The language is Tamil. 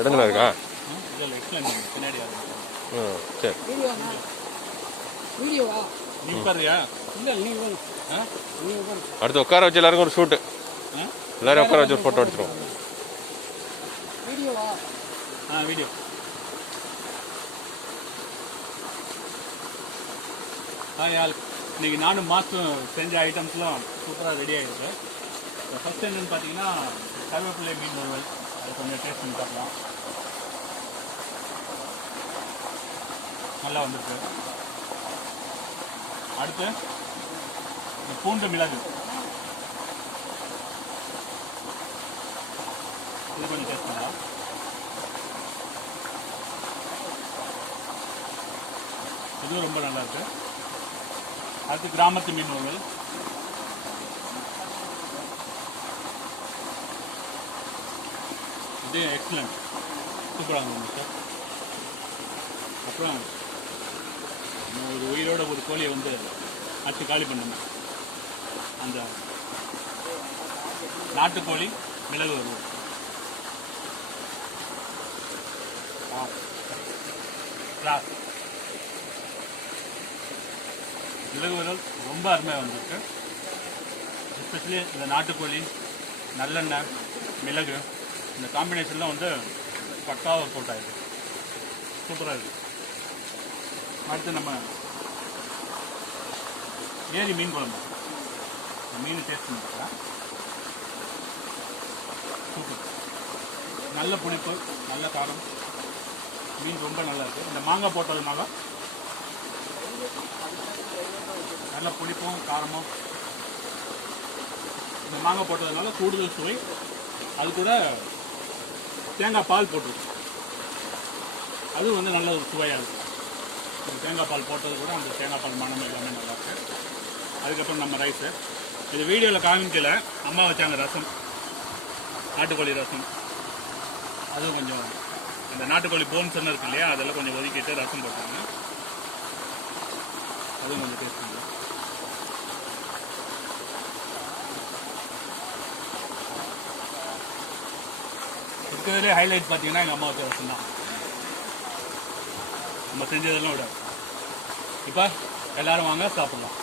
இடங்களா இருக்கா? சரி. அடுத்து உட்கார வச்சு எல்லாருக்கும் ஒரு ஷூட்டு. எல்லாரும் உட்கார வச்சு ஒரு ஃபோட்டோ எடுத்துருவோம். வீடியோ. இன்னைக்கு நானும் மாதம் செஞ்ச ஐட்டம்ஸ்லாம் சூப்பராக ரெடி ஆகிருக்கு. ஃபஸ்ட் என்னென்னு பார்த்தீங்கன்னா கருவேப்பிலை மீன் வறுவல். அதை கொஞ்சம் டேஸ்ட் பண்ணி பார்க்கலாம். நல்லா வந்துருக்கு. அடுத்து இந்த பூண்டு மிளகு இது கொஞ்சம் டேஸ்ட் பண்ணலாம். இதுவும் ரொம்ப நல்லா இருக்கு. அடுத்து கிராமத்து மீன் வறுவல். இது எக்ஸலண்ட், சூப்பராக இருந்துச்சு சார். அப்புறம் ஒரு உயிரோட ஒரு கோழியை வந்து அச்சு காலி பண்ணணும். அந்த நாட்டுக்கோழி மிளகு வறுவல். மிளகு வறுவல் ரொம்ப அருமையாக வந்திருக்கு. எஸ்பெஷலி இந்த நாட்டுக்கோழி, நல்லெண்ணெய், மிளகு இந்த காம்பினேஷன்லாம் வந்து பக்காவாக ஒர்க் ஆகிருக்கு. சூப்பராக இருக்குது. அடுத்து நம்ம ஏரி மீன் குழம்பு. மீன் டேஸ்ட் பண்ணிக்கலாம். சூப்பர். நல்ல புளிப்பு, நல்ல காரம். மீன் ரொம்ப நல்லா இருக்குது. இந்த மாங்காய் போட்டதுனால நல்ல புளிப்பும் காரமும். இந்த மாங்காய் போட்டதுனால கூடுதல் சுவை. அது கூட தேங்காய் பால் போட்டுருக்கு. அது வந்து நல்ல ஒரு சுவையாக இருக்குது. தேங்காய் பால் போட்டது கூட அந்த தேங்காய் பால் மனம் எல்லாமே நல்லாயிருக்கு. அதுக்கப்புறம் நம்ம ரைஸு. இது வீடியோவில் காமிக்கல, அம்மா வச்சாங்க ரசம், நாட்டுக்கோழி ரசம். அதுவும் கொஞ்சம் அந்த நாட்டுக்கோழி போன்ஸ் எல்லாம் இருக்கு இல்லையா, அதெல்லாம் கொஞ்சம் ஒதுக்கிட்டு ரசம் போட்டாங்க. அதுவும் கொஞ்சம் டேஸ்ட் பண்ணுங்க. இருக்கிறதுலே ஹைலைட் பார்த்தீங்கன்னா எங்கள் அம்மா வச்ச ரசம் தான். நம்ம செஞ்சதெல்லாம் விட. இப்போ எல்லாரும் வாங்க சாப்பிட்லாம்.